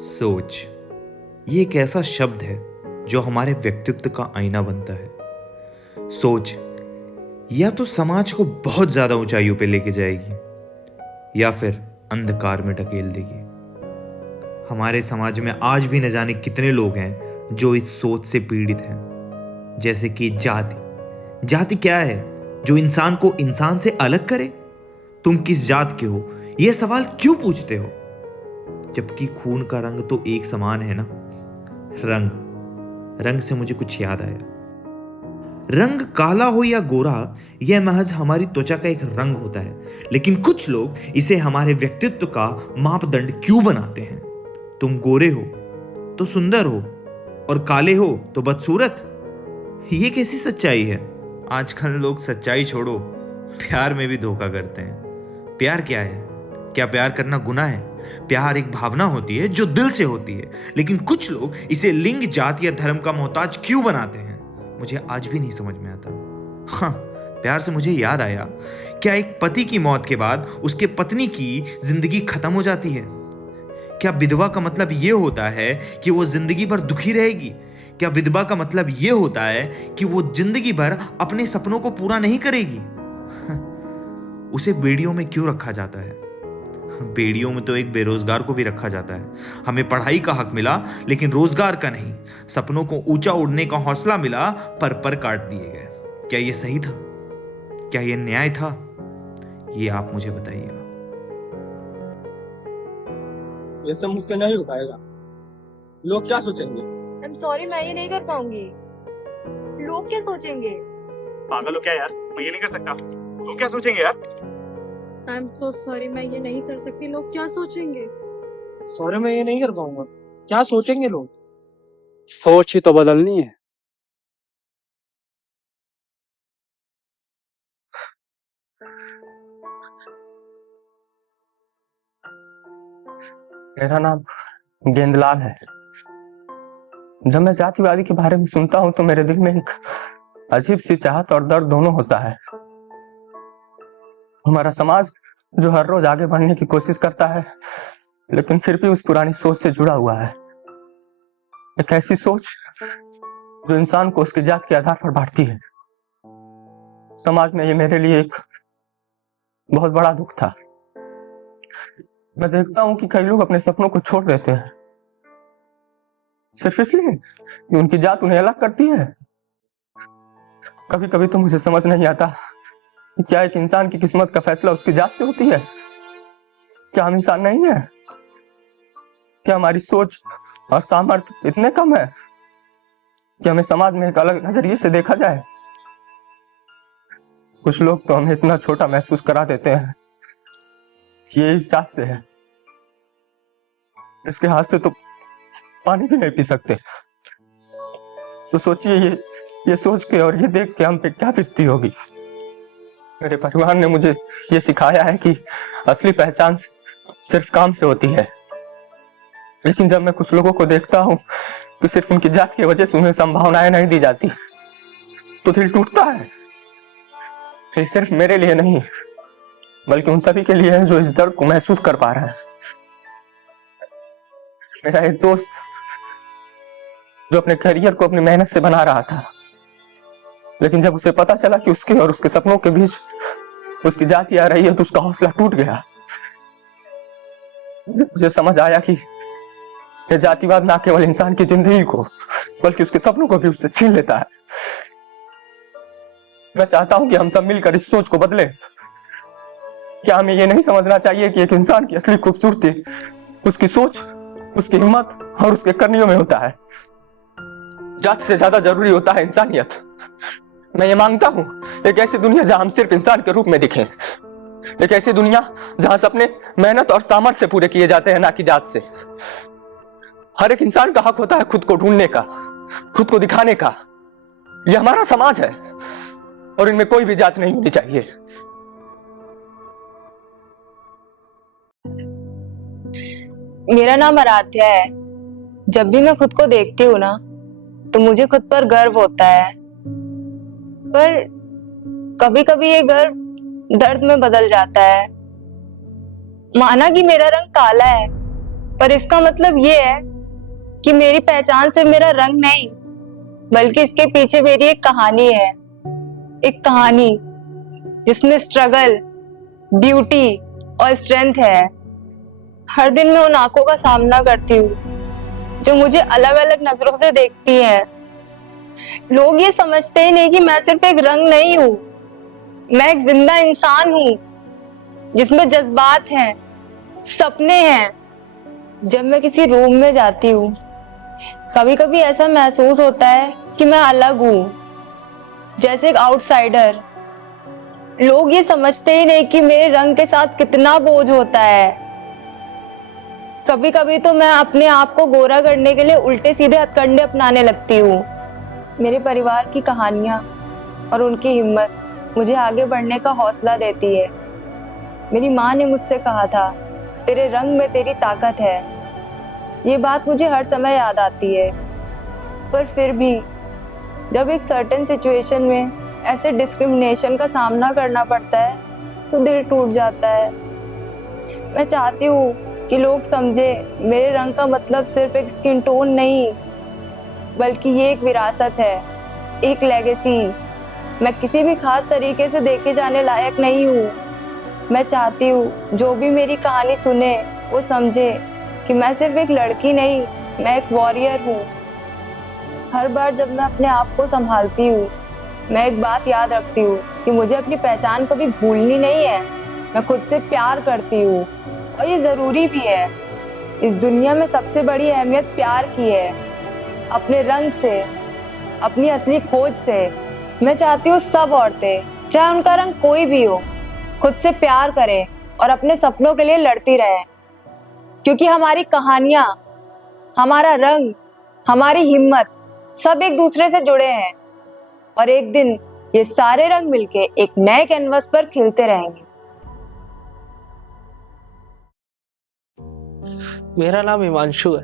सोच ये एक ऐसा शब्द है जो हमारे व्यक्तित्व का आईना बनता है। सोच या तो समाज को बहुत ज्यादा ऊंचाइयों पे लेके जाएगी या फिर अंधकार में ढकेल देगी। हमारे समाज में आज भी न जाने कितने लोग हैं जो इस सोच से पीड़ित हैं। जैसे कि जाति क्या है जो इंसान को इंसान से अलग करे? तुम किस जात के हो यह सवाल क्यों पूछते हो, जबकि खून का रंग तो एक समान है ना। रंग से मुझे कुछ याद आया। रंग काला हो या गोरा यह महज हमारी त्वचा का एक रंग होता है, लेकिन कुछ लोग इसे हमारे व्यक्तित्व का मापदंड क्यों बनाते हैं। तुम गोरे हो तो सुंदर हो और काले हो तो बदसूरत। ये कैसी सच्चाई है? आजकल लोग सच्चाई छोड़ो, प्यार में भी धोखा करते हैं। प्यार क्या है? क्या प्यार करना गुनाह है? प्यार एक भावना होती है जो दिल से होती है, लेकिन कुछ लोग इसे लिंग, जाति या धर्म का मोहताज क्यों बनाते हैं, मुझे आज भी नहीं समझ में आता। हाँ, प्यार से मुझे याद आया, क्या एक पति की मौत के बाद उसके पत्नी की जिंदगी खत्म हो जाती है? क्या विधवा का मतलब यह होता है कि वो जिंदगी भर दुखी रहेगी? क्या विधवा का मतलब यह होता है कि वो जिंदगी भर अपने सपनों को पूरा नहीं करेगी? उसे बेड़ियों में क्यों रखा जाता है? बेड़ियों में तो एक बेरोजगार को भी रखा जाता है। हमें पढ़ाई का हक मिला लेकिन रोजगार का नहीं। सपनों को ऊंचा उड़ने का हौसला मिला पर काट दिए गए। क्या ये सही था? क्या ये न्याय था? ये आप मुझे बताइएगा। ये सब मुझसे नहीं हो पाएगा। लोग क्या सोचेंगे? I'm sorry, मैं ये नहीं कर पाऊंगी। लोग क्या सोचेंगे? पागल हो क्या यार? मैं ये नहीं कर सकता। लोग क्या सोचेंगे यार? I'm so sorry, मैं ये नहीं कर सकती। लोग क्या सोचेंगे? सॉरी, मैं ये नहीं कर पाऊंगा। क्या सोचेंगे लोग? सोच ही तो बदलनी है। मेरा नाम गेंदलाल है। जब मैं जातिवादी के बारे में सुनता हूं तो मेरे दिल में एक अजीब सी चाहत और दर्द दोनों होता है। हमारा समाज जो हर रोज आगे बढ़ने की कोशिश करता है, लेकिन फिर भी उस पुरानी सोच से जुड़ा हुआ है। एक ऐसी सोच जो इंसान को उसकी जात के आधार पर बांटती है। समाज में ये मेरे लिए एक बहुत बड़ा दुख था। मैं देखता हूं कि कई लोग अपने सपनों को छोड़ देते हैं सिर्फ इसलिए कि उनकी जात उन्हें अलग करती है। कभी कभी तो मुझे समझ नहीं आता कि क्या एक इंसान की किस्मत का फैसला उसकी जात से होती है? क्या हम इंसान नहीं है? क्या हमारी सोच और सामर्थ्य इतने कम है कि हमें समाज में एक अलग नजरिए से देखा जाए? कुछ लोग तो हमें इतना छोटा महसूस करा देते हैं कि ये इस जात से है, इसके हाथ से तो पानी भी नहीं पी सकते। तो सोचिए ये सोच के और ये देख के हम पे क्या बीतती होगी। मेरे परिवार ने मुझे ये सिखाया है कि असली पहचान सिर्फ काम से होती है, लेकिन जब मैं कुछ लोगों को देखता हूं कि सिर्फ उनकी जात की वजह से उन्हें संभावनाएं नहीं दी जाती तो दिल टूटता है। ये सिर्फ मेरे लिए नहीं बल्कि उन सभी के लिए है जो इस दर्द को महसूस कर पा रहे हैं। मेरा एक दोस्त जो अपने करियर को अपनी मेहनत से बना रहा था, लेकिन जब उसे पता चला कि उसके और उसके सपनों के बीच उसकी जाति आ रही है तो उसका हौसला टूट गया। मुझे समझ आया कि यह जातिवाद ना केवल इंसान की जिंदगी को बल्कि उसके सपनों को भी उससे छीन लेता है। मैं चाहता हूं कि हम सब मिलकर इस सोच को बदलें। क्या हमें यह नहीं समझना चाहिए कि एक इंसान की असली खूबसूरती उसकी सोच, उसकी हिम्मत और उसके करनियों में होता है? जाति से ज्यादा जरूरी होता है इंसानियत। मैं ये मांगता हूं एक ऐसी दुनिया जहां हम सिर्फ इंसान के रूप में दिखें, एक ऐसी दुनिया जहां सपने मेहनत और सामर्थ्य से पूरे किए जाते हैं, ना कि जात से। हर एक इंसान का हक होता है खुद को ढूंढने का, खुद को दिखाने का। यह हमारा समाज है और इनमें कोई भी जात नहीं होनी चाहिए। मेरा नाम आराध्या है। जब भी मैं खुद को देखती हूँ ना तो मुझे खुद पर गर्व होता है, पर कभी कभी ये गर्व दर्द में बदल जाता है। माना कि मेरा रंग काला है, पर इसका मतलब ये है कि मेरी पहचान सिर्फ मेरा रंग नहीं, बल्कि इसके पीछे मेरी एक कहानी है। एक कहानी जिसमें स्ट्रगल, ब्यूटी और स्ट्रेंथ है। हर दिन मैं उन आंखों का सामना करती हूँ जो मुझे अलग अलग नजरों से देखती हैं। लोग ये समझते ही नहीं कि मैं सिर्फ एक रंग नहीं हूँ, मैं एक जिंदा इंसान हूँ जिसमें जज्बात हैं, सपने हैं। जब मैं किसी रूम में जाती हूँ, कभी कभी ऐसा महसूस होता है कि मैं अलग हूँ, जैसे एक आउटसाइडर। लोग ये समझते ही नहीं कि मेरे रंग के साथ कितना बोझ होता है। कभी कभी तो मैं अपने आप को गोरा करने के लिए उल्टे सीधे हथकंडे अपनाने लगती हूँ। मेरे परिवार की कहानियां और उनकी हिम्मत मुझे आगे बढ़ने का हौसला देती है। मेरी माँ ने मुझसे कहा था, तेरे रंग में तेरी ताकत है। ये बात मुझे हर समय याद आती है। पर फिर भी जब एक सर्टेन सिचुएशन में ऐसे डिस्क्रिमिनेशन का सामना करना पड़ता है तो दिल टूट जाता है। मैं चाहती हूँ कि लोग समझे मेरे रंग का मतलब सिर्फ एक स्किन टोन नहीं, बल्कि ये एक विरासत है, एक लेगेसी। मैं किसी भी खास तरीके से देखे जाने लायक नहीं हूँ। मैं चाहती हूँ जो भी मेरी कहानी सुने वो समझे कि मैं सिर्फ एक लड़की नहीं, मैं एक वॉरियर हूँ। हर बार जब मैं अपने आप को संभालती हूँ, मैं एक बात याद रखती हूँ कि मुझे अपनी पहचान कभी भूलनी नहीं है। मैं खुद से प्यार करती हूँ और ये ज़रूरी भी है। इस दुनिया में सबसे बड़ी अहमियत प्यार की है, अपने रंग से, अपनी असली खोज से। मैं चाहती हूँ सब औरतें, चाहे उनका रंग कोई भी हो, खुद से प्यार करें और अपने सपनों के लिए लड़ती रहें। क्योंकि हमारी कहानियाँ, हमारा रंग, हमारी हिम्मत सब एक दूसरे से जुड़े हैं और एक दिन ये सारे रंग मिलके एक नए कैनवस पर खिलते रहेंगे। मेरा नाम हिमांशु है।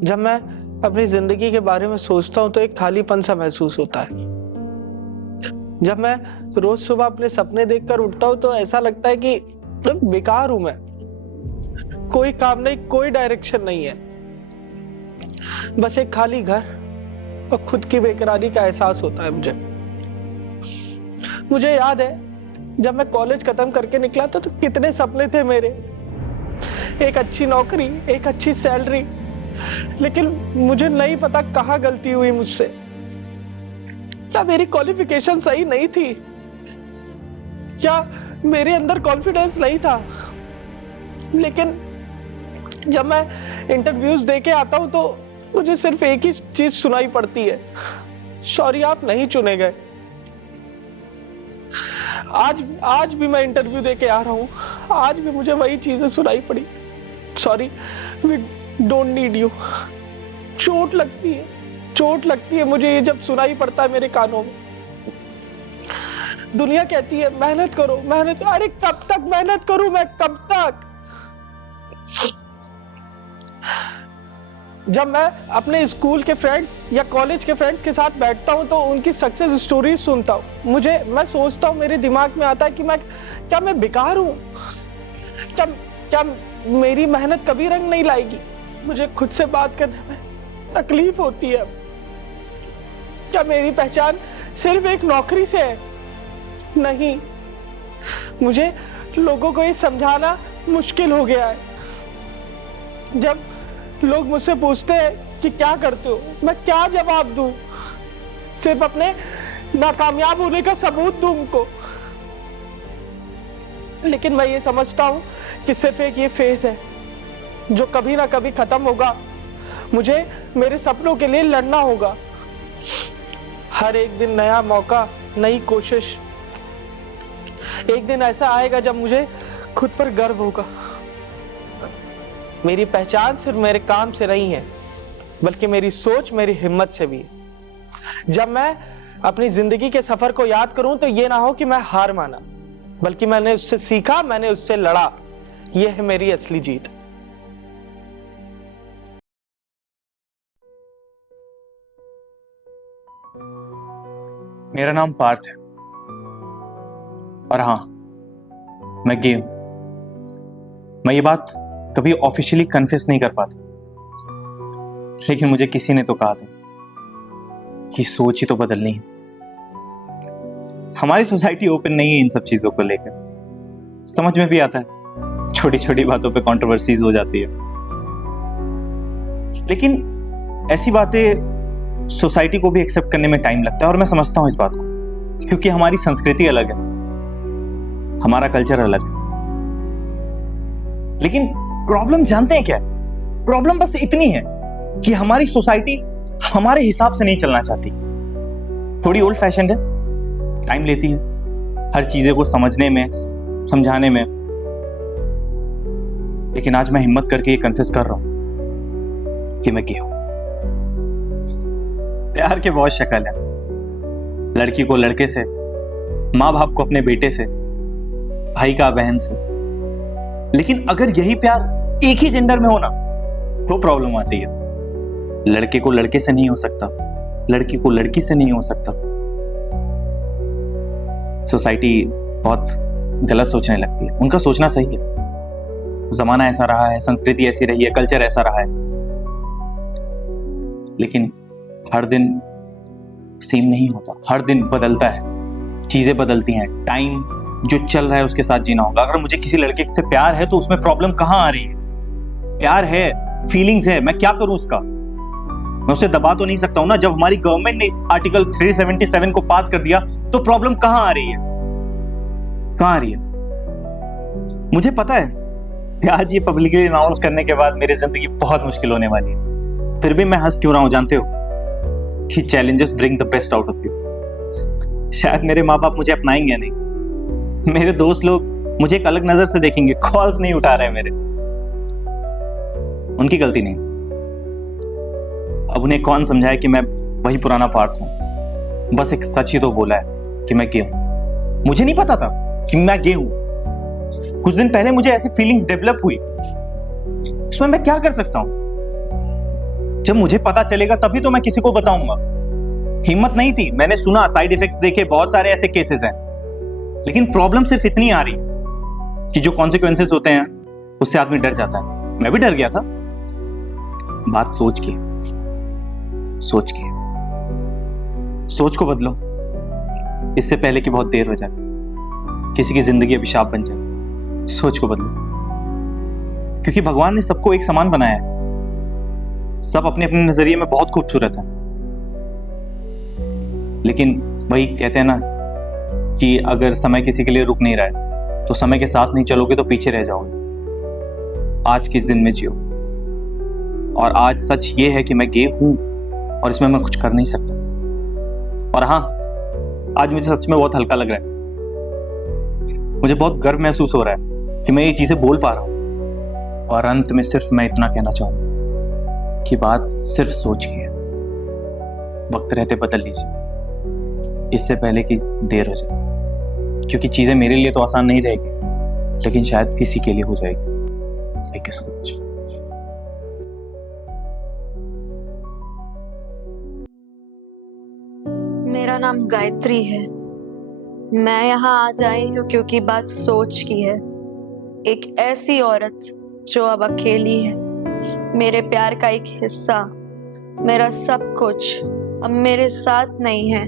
जब मैं अपनी जिंदगी के बारे में सोचता हूँ तो एक खालीपन सा महसूस होता है। जब मैं रोज सुबह अपने सपने देखकर उठता हूँ तो ऐसा लगता है कि बेकार हूं मैं, कोई काम नहीं, कोई डायरेक्शन नहीं है, बस एक खाली घर और खुद की बेकरारी का एहसास होता है मुझे याद है जब मैं कॉलेज खत्म करके निकला था तो कितने सपने थे मेरे। एक अच्छी नौकरी, एक अच्छी सैलरी, लेकिन मुझे नहीं पता कहाँ गलती हुई मुझसे। क्या मेरी क्वालिफिकेशन सही नहीं थी? क्या मेरे अंदर कॉन्फिडेंस नहीं था? लेकिन जब मैं इंटरव्यूज दे के आता हूं तो मुझे सिर्फ एक ही चीज सुनाई पड़ती है, सॉरी आप नहीं चुने गए। आज भी मैं इंटरव्यू दे के आ रहा हूं, आज भी मुझे वही चीजें सुनाई पड़ी, sorry we don't need you. चोट लगती है मुझे ये जब सुनाई पड़ता है मेरे कानों में। दुनिया कहती है मेहनत करो, अरे कब तक मेहनत करूं मैं, कब तक? जब मैं अपने स्कूल के फ्रेंड्स या कॉलेज के फ्रेंड्स के साथ बैठता हूं तो उनकी सक्सेस स्टोरीज सुनता हूं, मैं सोचता हूं, मेरे दिमाग में आता है कि क्या मैं बेकार हूं? क्या मेरी मेहनत कभी रंग नहीं लाएगी? मुझे खुद से बात करने में तकलीफ होती है। क्या मेरी पहचान सिर्फ एक नौकरी से है? नहीं, मुझे लोगों को ये समझाना मुश्किल हो गया है। जब लोग मुझसे पूछते हैं कि क्या करते हो, मैं क्या जवाब दूं? सिर्फ अपने नाकामयाब होने का सबूत दूं उनको। लेकिन मैं ये समझता हूं कि सिर्फ एक ये फेज है जो कभी ना कभी खत्म होगा। मुझे मेरे सपनों के लिए लड़ना होगा। हर एक दिन नया मौका, नई कोशिश। एक दिन ऐसा आएगा जब मुझे खुद पर गर्व होगा। मेरी पहचान सिर्फ मेरे काम से नहीं है, बल्कि मेरी सोच, मेरी हिम्मत से भी है। जब मैं अपनी जिंदगी के सफर को याद करूं तो ये ना हो कि मैं हार माना, बल्कि मैंने उससे सीखा, मैंने उससे लड़ा। यह है मेरी असली जीत। मेरा नाम पार्थ है और हाँ, मैं गे हूं। मैं ये बात कभी ऑफिशियली कन्फेस नहीं कर पाता, लेकिन मुझे किसी ने तो कहा था कि सोच ही तो बदलनी है। हमारी सोसाइटी ओपन नहीं है इन सब चीजों को लेकर, समझ में भी आता है, छोटी छोटी बातों पे कंट्रोवर्सीज हो जाती है, लेकिन ऐसी बातें सोसाइटी को भी एक्सेप्ट करने में टाइम लगता है। और मैं समझता हूं इस बात को, क्योंकि हमारी संस्कृति अलग है, हमारा कल्चर अलग है। लेकिन प्रॉब्लम जानते हैं क्या है? प्रॉब्लम बस इतनी है कि हमारी सोसाइटी हमारे हिसाब से नहीं चलना चाहती, थोड़ी ओल्ड फैशन्ड है, टाइम लेती है हर चीजें को समझने में, समझाने में। लेकिन आज मैं हिम्मत करके ये कन्फेस कर रहा हूं कि मैं गे हूं। प्यार के बहुत शक्ल है, लड़की को लड़के से, माँ बाप को अपने बेटे से, भाई का बहन से। लेकिन अगर यही प्यार एक ही जेंडर में हो ना, तो प्रॉब्लम आती है। लड़के को लड़के से नहीं हो सकता, लड़की को लड़की से नहीं हो सकता। सोसाइटी बहुत गलत सोचने लगती है, उनका सोचना सही है। जमाना ऐसा रहा है, संस्कृति ऐसी रही है, कल्चर ऐसा रहा है। लेकिन हर दिन सेम नहीं होता, हर दिन बदलता है, चीजें बदलती हैं। टाइम जो चल रहा है उसके साथ जीना होगा। अगर मुझे किसी लड़के से प्यार है तो उसमें प्रॉब्लम कहां आ रही है? प्यार है, फीलिंग्स है, मैं क्या करूं उसका? मैं उसे दबा तो नहीं सकता हूं ना। जब हमारी गवर्नमेंट ने इस आर्टिकल 377 को पास कर दिया तो प्रॉब्लम कहां आ रही है? कहां आ रही है? मुझे पता है आज ये पब्लिकली अनाउंस करने के बाद मेरी जिंदगी बहुत मुश्किल होने वाली है, फिर भी मैं हंस क्यों रहा हूं जानते हो? कि challenges bring the best out of you. शायद मेरे माँ बाप मुझे अपनाएंगे नहीं, मेरे दोस्त लोग मुझे एक अलग नजर से देखेंगे, कॉल्स नहीं उठा रहे मेरे, उनकी गलती नहीं। अब उन्हें कौन समझाए कि मैं वही पुराना पार्ट हूं। बस एक सच ही तो बोला है कि मैं गे हूं। मुझे नहीं पता था कि मैं गे हूं। कुछ दिन पहले मुझे ऐसी फीलिंग्स डेवलप हुई, उसमें मैं क्या कर सकता हूं? जब मुझे पता चलेगा तभी तो मैं किसी को बताऊंगा। हिम्मत नहीं थी, मैंने सुना, साइड इफेक्ट्स देखे, बहुत सारे ऐसे केसेस हैं। लेकिन प्रॉब्लम सिर्फ इतनी आ रही कि जो कॉन्सिक्वेंसेस होते हैं उससे आदमी डर जाता है। मैं भी डर गया था। बात सोच की, सोच को बदलो इससे पहले कि बहुत देर हो जाए, किसी की जिंदगी अभिशाप बन जाए। सोच को बदलो, क्योंकि भगवान ने सबको एक समान बनाया है। सब अपने अपने नजरिए में बहुत खूबसूरत है, लेकिन वही कहते हैं ना कि अगर समय किसी के लिए रुक नहीं रहा है तो समय के साथ नहीं चलोगे तो पीछे रह जाओगे। आज किस दिन में जियो। और आज सच ये है कि मैं गे हूं और इसमें मैं कुछ कर नहीं सकता। और हाँ, आज मुझे सच में बहुत हल्का लग रहा है। मुझे बहुत गर्व महसूस हो रहा है कि मैं ये चीजें बोल पा रहा हूं। और अंत में सिर्फ मैं इतना कहना चाहूंगा कि बात सिर्फ सोच की है। वक्त रहते बदल लीजिए, इससे पहले कि देर हो जाए, क्योंकि चीजें मेरे लिए तो आसान नहीं रहेगी, लेकिन शायद किसी के लिए हो जाएगी। Thank you so much. मेरा नाम गायत्री है। मैं यहाँ आज आई हूँ क्योंकि बात सोच की है। एक ऐसी औरत जो अब अकेली है, मेरे प्यार का एक हिस्सा, मेरा सब कुछ अब मेरे साथ नहीं है।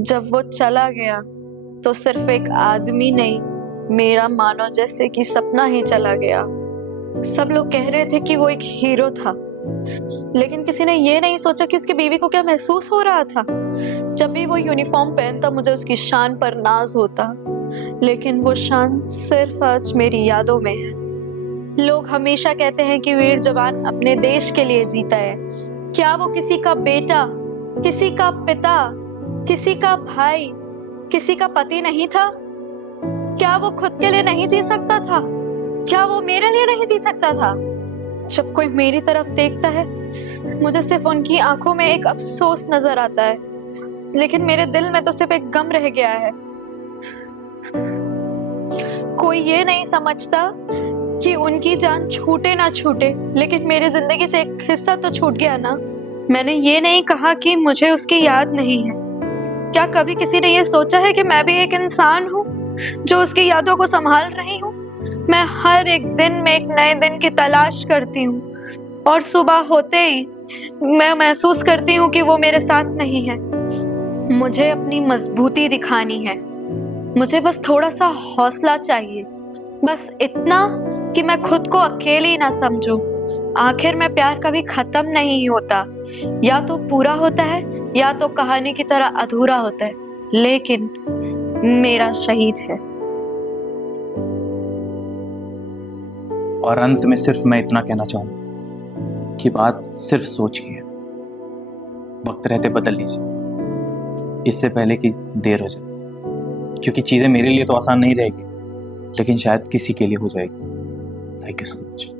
जब वो चला गया तो सिर्फ एक आदमी नहीं, मेरा मानो जैसे कि सपना ही चला गया। सब लोग कह रहे थे कि वो एक हीरो था, लेकिन किसी ने ये नहीं सोचा कि उसकी बीवी को क्या महसूस हो रहा था। जब भी वो यूनिफॉर्म पहनता मुझे उसकी शान पर नाज होता, लेकिन वो शान सिर्फ आज मेरी यादों में है। लोग हमेशा कहते हैं कि वीर जवान अपने देश के लिए जीता है। क्या वो किसी का बेटा, किसी का पिता, किसी का भाई, किसी का पति नहीं था? क्या वो खुद के लिए नहीं जी सकता था? क्या वो मेरे लिए नहीं जी सकता था? जब कोई मेरी तरफ देखता है मुझे सिर्फ उनकी आंखों में एक अफसोस नजर आता है, लेकिन मेरे दिल में तो सिर्फ एक गम रह गया है। कोई ये नहीं समझता कि उनकी जान छूटे ना छूटे, लेकिन मेरी जिंदगी से एक हिस्सा तो छूट गया ना। मैंने ये नहीं कहा कि मुझे उसकी याद नहीं है। क्या कभी किसी ने ये सोचा है कि मैं भी एक इंसान हूँ जो उसकी यादों को संभाल रही हूँ? मैं हर एक दिन में एक नए दिन की तलाश करती हूँ और सुबह होते ही मैं महसूस करती हूँ कि वो मेरे साथ नहीं है। मुझे अपनी मजबूती दिखानी है। मुझे बस थोड़ा सा हौसला चाहिए, बस इतना कि मैं खुद को अकेली ना समझूं। आखिर में प्यार कभी खत्म नहीं होता, या तो पूरा होता है या तो कहानी की तरह अधूरा होता है, लेकिन मेरा शहीद है। और अंत में सिर्फ मैं इतना कहना चाहूंगा कि बात सिर्फ सोच की है। वक्त रहते बदल लीजिए, इससे पहले कि देर हो जाए, क्योंकि चीजें मेरे लिए तो आसान नहीं रहेगी, लेकिन शायद किसी के लिए हो जाएगी। Thank you so much.